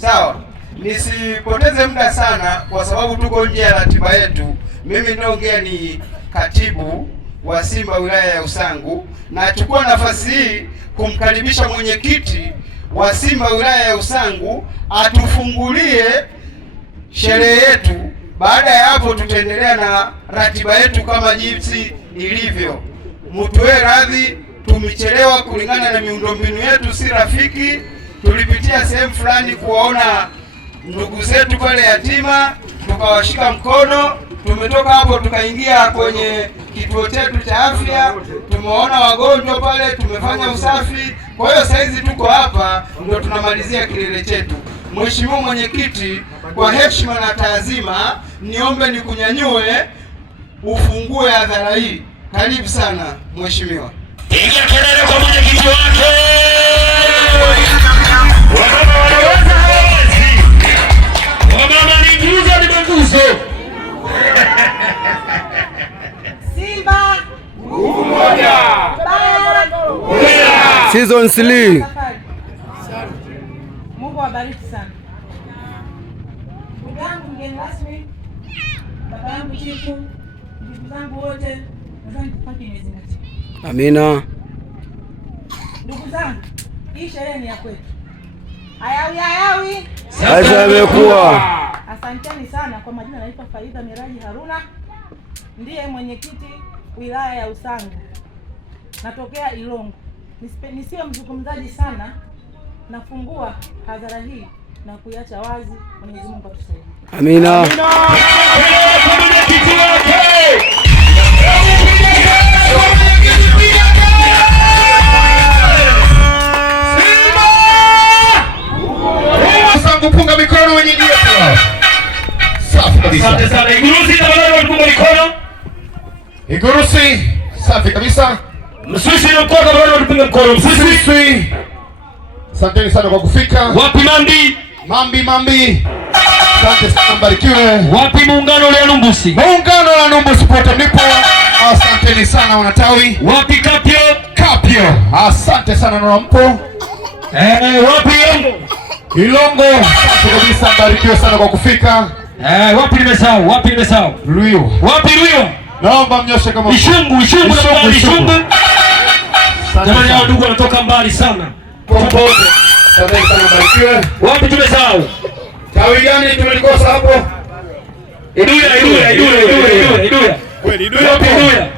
Sawa, nisipoteze muda sana kwa sababu tuko nje ya ratiba yetu. Mimi ninaongea ni katibu wa Simba wilaya ya Usangu. Nachukua nafasi hii kumkaribisha mwenyekiti wa Simba wilaya ya Usangu atufungulie sherehe yetu. Baada ya hapo tutaendelea na ratiba yetu kama jinsi ilivyo. Mtuwe radhi, tumechelewa kulingana na miundombinu yetu si rafiki. Tulipitia sehemu fulani kuwaona ndugu zetu pale yatima, tukawashika mkono. Tumetoka hapo tukaingia kwenye kituo chetu cha afya, tumeona wagonjwa pale, tumefanya usafi. Kwa hiyo saizi tuko hapa ndio tunamalizia kilele chetu. Mheshimiwa Mwenyekiti, kwa heshima na taazima, niombe nikunyanyue ufungue hadhara hii. Karibu sana Mheshimiwa. Piga kelele kwa mwenyekiti wake. Wamama ni nguzo, ni nguzo. Simba nguvu moja. Season 3. Mungu awabariki sana. Ndugu yangu mgeni rasmi, baba yangu chifu, ndugu zangu wote, nadhani tupate imezingatia. Amina. Ndugu zangu, hii sherehe ni ya kwetu. Hayawi. Sasa imekuwa. Asanteni sana. Kwa majina naitwa Faida Miraji Haruna, ndiye mwenyekiti wilaya ya Usangu. Natokea Ilongo. Nisiwe mzungumzaji sana, nafungua hadhara hii na kuiacha wazi. Mwenyezi Mungu atusaidie. Amina. Punga mikono wenye nia. Safi kabisa. Asante sana. Igurusi na wale wapunga mikono. Igurusi, safi kabisa. Msisi na mkoa wale wapunga mikono. Msisi. Asanteni sana kwa kufika. Wapi Mambi? Mambi. Asante sana, mbarikiwe. Wapi muungano la Numbusi? Muungano la Numbusi pote mlipo. Asanteni sana wanatawi. Wapi Kapio? Asante sana na mpo. Wapi Ilongo? Asante kabisa, mbarikiwe sana kwa kufika. Wapi nimesahau? Luyo. Wapi Luyo? Naomba mnyoshe kama Ishungu. Jamani, hao ndugu wanatoka mbali sana. Popote. Asante sana, mbarikiwe. Wapi tumesahau? Tawi gani tulikosa hapo? Iduya. Kweli Iduya. Wapi Iduya?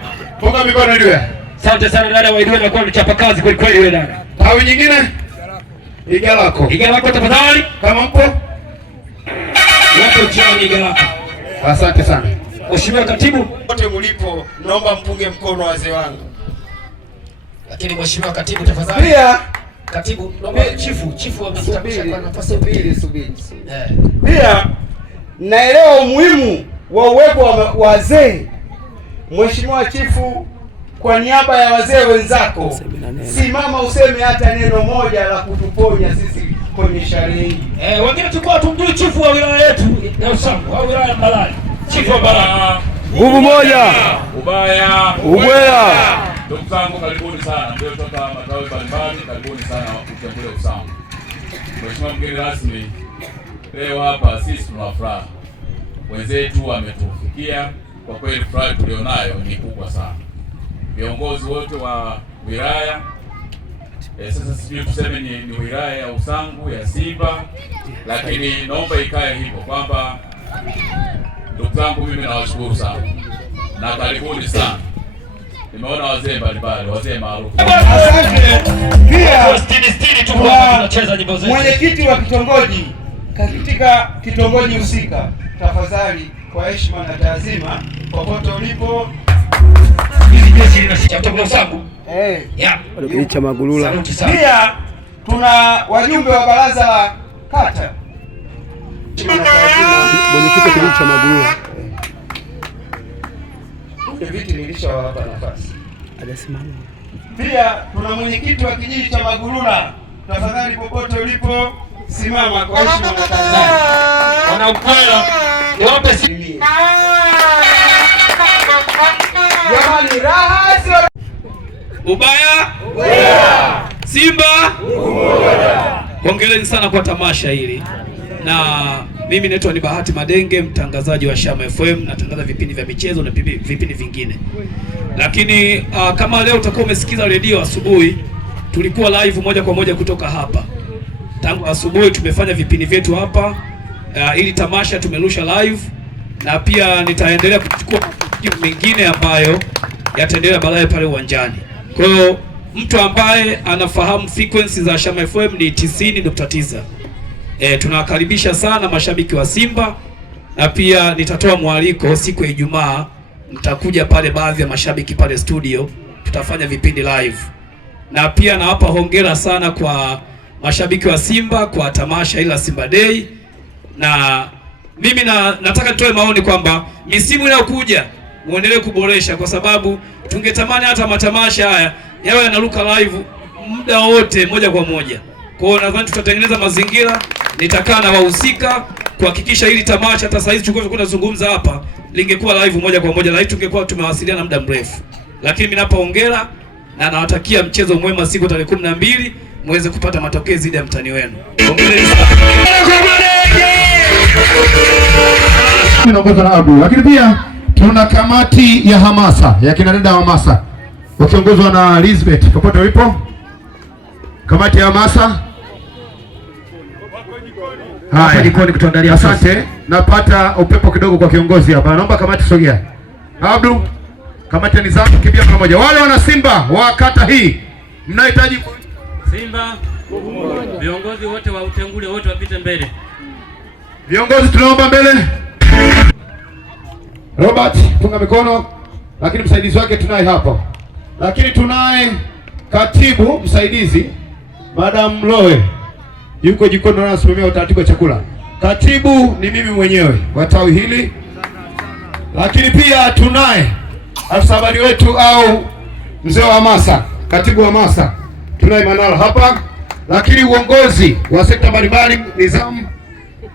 Punga mikono Iduya. Asante sana dada wa Iduya, na kwa mchapa kazi kweli kweli wewe dada. Tawi nyingine? Igalako tafadhali, kama mpo. Wapo jioni Igalako. Asante sana. Mheshimiwa Katibu, wote mlipo, naomba mpunge mkono wazee wangu. Lakini Mheshimiwa Katibu tafadhali. Pia Katibu, naomba chifu amejitambulisha kwa nafasi subiri. Pia naelewa umuhimu wa uwepo wa wazee. Mheshimiwa Chifu, kwa niaba ya wazee wenzako, simama useme hata neno moja la kutuponya sisi kwenye sherehe hii. Wengine tulikuwa tumjui chifu wa wilaya yetu ya Usangu, wa wilaya ya Mbalali. Chifu wa Mbalali. Nguvu moja. Ubwela. Ndugu zangu, karibuni sana. Ndio toka matawi mbalimbali, karibuni sana utembele Usangu. Mheshimiwa mgeni rasmi, leo hapa sisi tuna furaha. Wenzetu wametufikia, kwa kweli furaha tulionayo ni kubwa sana. Viongozi wote wa wilaya, sasa sijui tuseme ni wilaya ya Usangu ya Simba, lakini naomba ikae hivyo kwamba ndugu zangu, mimi nawashukuru sana na karibuni sana. Nimeona wazee mbalimbali, wazee maarufu. Asante. Pia tunacheza nyimbo zetu. Mwenyekiti wa kitongoji katika kitongoji husika, tafadhali kwa heshima na taazima, popote ulipo, cha Magulula. Pia tuna wajumbe wa baraza la kata. Mwenyekiti kijiji cha Magulula. Viti nilishawapa nafasi. Hajasimama. Pia tuna mwenyekiti wa kijiji cha Magulula. Tafadhali popote ulipo, simama kwa heshima na taadhima. Wanakwenda. Niwape jamani, raha sio ubaya. Simba. Hongereni sana kwa tamasha hili. Na mimi naitwa ni Bahati Madenge, mtangazaji wa Shama FM, natangaza vipindi vya michezo na vipindi vingine. Lakini kama leo utakuwa umesikiza redio asubuhi, tulikuwa live moja kwa moja kutoka hapa. Tangu asubuhi tumefanya vipindi vyetu hapa. Ili tamasha tumerusha live, na pia nitaendelea kuchukua matukio mengine ambayo yataendelea baadaye pale uwanjani. Kwa hiyo mtu ambaye anafahamu frequency za Shama FM ni 90.9. Tunawakaribisha sana mashabiki wa Simba, na pia nitatoa mwaliko siku ya Ijumaa, mtakuja pale baadhi ya mashabiki pale studio, tutafanya vipindi live. Na pia nawapa hongera sana kwa mashabiki wa Simba kwa tamasha ila Simba Day. Na mimi nataka nitoe maoni kwamba misimu inayokuja muendelee kuboresha, kwa sababu tungetamani hata matamasha haya yawe yanaruka live muda wote moja kwa moja. Kwa hiyo nadhani tutatengeneza mazingira, nitakaa na wahusika kuhakikisha hili tamasha hata sasa hizi tulikuwa tunazungumza hapa lingekuwa live moja kwa moja, lakini tungekuwa tumewasiliana muda mrefu. Lakini mimi napongera na nawatakia mchezo mwema siku tarehe 12 muweze kupata matokeo zidi ya mtani wenu. Hongereni sana. Tunaongozwa na Abdul, lakini pia tuna kamati ya hamasa ya kina dada wa hamasa wakiongozwa na Elizabeth. Popote ulipo, kamati ya hamasa hapa jikoni kutuandalia. Asante, napata upepo kidogo kwa kiongozi hapa. Naomba kamati sogea. Abdul, kamati ya nizamu kimbia pamoja. Wale wana Simba wa kata hii mnahitaji Simba, viongozi wote wa utengule wote wapite mbele. Viongozi tunaomba mbele. Robert, funga mikono. Lakini msaidizi wake tunaye hapa. Lakini tunaye katibu msaidizi Madam Loe. Yuko jikoni na anasimamia utaratibu wa chakula. Katibu ni mimi mwenyewe wa tawi hili. Lakini pia tunaye afisa habari wetu au mzee wa hamasa, katibu wa hamasa. Tunaye Manala hapa. Lakini uongozi wa sekta mbalimbali nizamu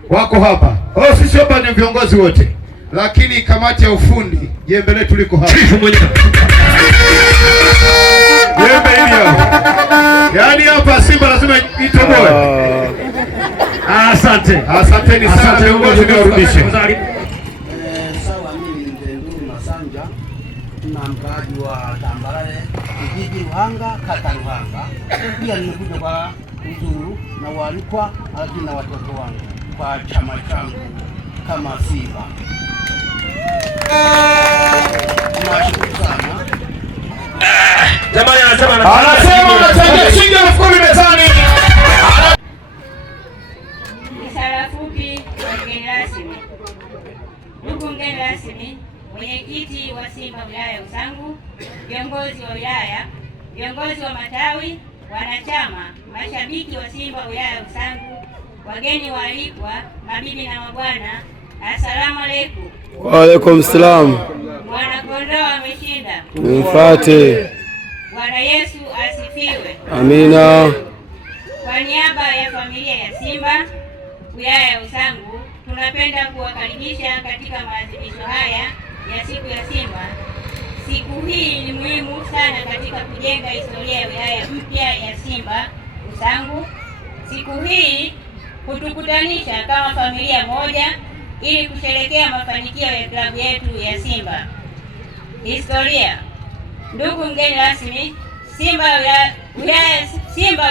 wako hapa. Sisi hapa ni viongozi wote. Lakini kamati ya ufundi jembe letu liko hapa. Jembe hili hapa. Yaani hapa Simba lazima itoboe. Asante. Asanteni sana viongozi, niwarudishe. Sawa, mimi ni Ndenduru Masanja, na mkaaji wa Tambarare, kijiji Ruhanga, kata Ruhanga. Pia nimekuja kwa uzuru na waalikwa, lakini na watoto wangu kwa chama changu kama Simba. Nashukuru sana. Jamani, anasema anachangia shilingi 10,000 mezani. Risala fupi kwa mgeni rasmi. Ndugu mgeni rasmi, mwenyekiti wa Simba wilaya ya Usangu, viongozi wa wilaya, viongozi wa matawi, wanachama, mashabiki wa Simba wilaya ya Usangu, wageni waalikwa, mabibi na mabwana, asalamu alaykum. Wa alaykum salam. Bwana kondoo ameshinda. Tumfuate. Bwana Yesu asifiwe. Amina. Kwa niaba ya familia ya Simba wilaya ya Usangu, tunapenda kuwakaribisha katika maadhimisho haya ya siku ya Simba. Siku hii ni muhimu sana katika kujenga historia ya wilaya mpya ya Simba Usangu. Siku hii hutukutanisha kama familia moja ili kusherehekea mafanikio ya klabu yetu ya Simba. Historia. Ndugu mgeni rasmi, Simba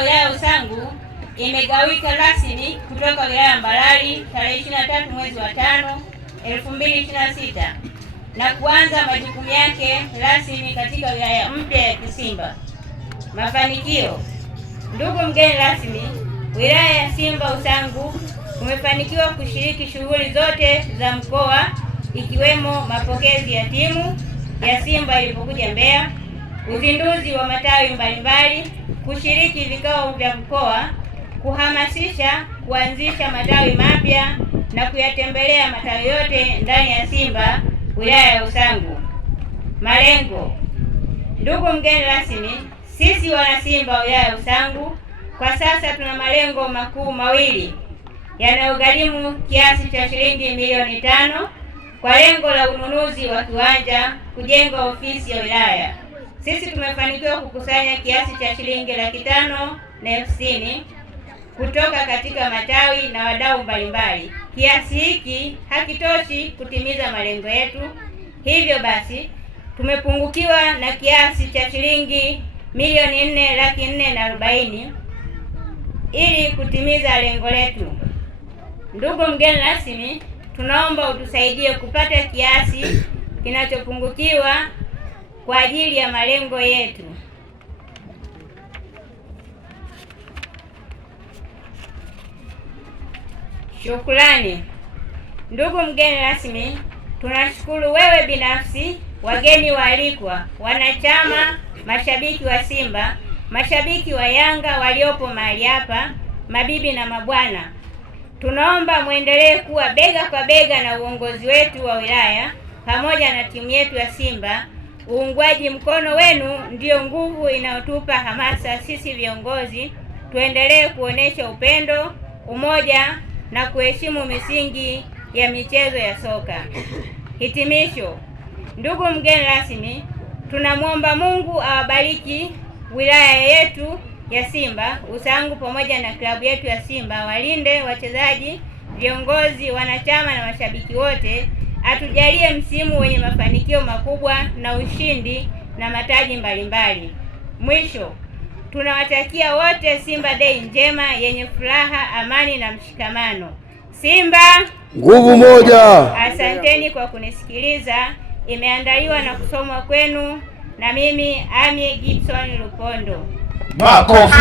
wilaya Usangu imegawika rasmi kutoka wilaya Mbarali tarehe 23 mwezi wa 5 2026 na kuanza majukumu yake rasmi katika wilaya mpya ya Kisimba. Mafanikio. Ndugu mgeni rasmi, wilaya ya Simba Usangu umefanikiwa kushiriki shughuli zote za mkoa, ikiwemo mapokezi ya timu ya Simba ilipokuja Mbeya, uzinduzi wa matawi mbalimbali, kushiriki vikao vya mkoa, kuhamasisha kuanzisha matawi mapya na kuyatembelea matawi yote ndani ya Simba wilaya ya Usangu. Malengo. Ndugu mgeni rasmi, sisi wana Simba wilaya ya Usangu kwa sasa tuna malengo makuu mawili yanayogharimu kiasi cha shilingi milioni 5 kwa lengo la ununuzi wa kiwanja, kujenga ofisi ya wilaya. Sisi tumefanikiwa kukusanya kiasi cha shilingi 550,000 kutoka katika matawi na wadau mbalimbali. Kiasi hiki hakitoshi kutimiza malengo yetu. Hivyo basi tumepungukiwa na kiasi cha shilingi milioni 4,440,000 ili kutimiza lengo letu. Ndugu mgeni rasmi, tunaomba utusaidie kupata kiasi kinachopungukiwa kwa ajili ya malengo yetu. Shukrani. Ndugu mgeni rasmi, tunashukuru wewe binafsi, wageni waalikwa, wanachama, mashabiki wa Simba, mashabiki wa Yanga waliopo mahali hapa, mabibi na mabwana. Tunaomba muendelee kuwa bega kwa bega na uongozi wetu wa wilaya pamoja na timu yetu ya Simba. Uungwaji mkono wenu ndiyo nguvu inayotupa hamasa sisi viongozi tuendelee kuonesha upendo, umoja na kuheshimu misingi ya michezo ya soka. Hitimisho. Ndugu mgeni rasmi, tunamwomba Mungu awabariki wilaya yetu ya Simba, Usangu pamoja na klabu yetu ya Simba, walinde wachezaji, viongozi, wanachama na mashabiki wote. Atujalie msimu wenye mafanikio makubwa na ushindi na mataji mbalimbali. Mwisho, tunawatakia wote Simba Day njema yenye furaha, amani na mshikamano. Simba nguvu moja. Asanteni kwa kunisikiliza. Imeandaliwa na kusomwa kwenu na mimi Amy Gibson Lupondo. Makofi.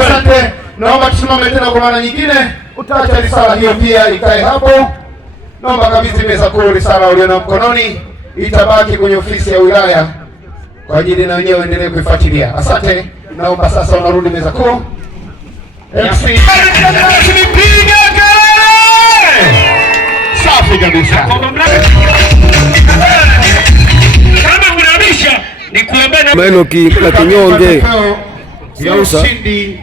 Asante. Naomba tusimame tena kwa mara nyingine. Utaacha risala hiyo pia ikae hapo. Naomba kabidhi meza kuu risala uliona mkononi, itabaki kwenye ofisi ya wilaya kwa ajili na wenyewe endelee kuifuatilia. Asante. Naomba sasa unarudi meza kuu. MC safi kabisa. Kama unabisha ni kuambia Meno la kinyonge. Ya ushindi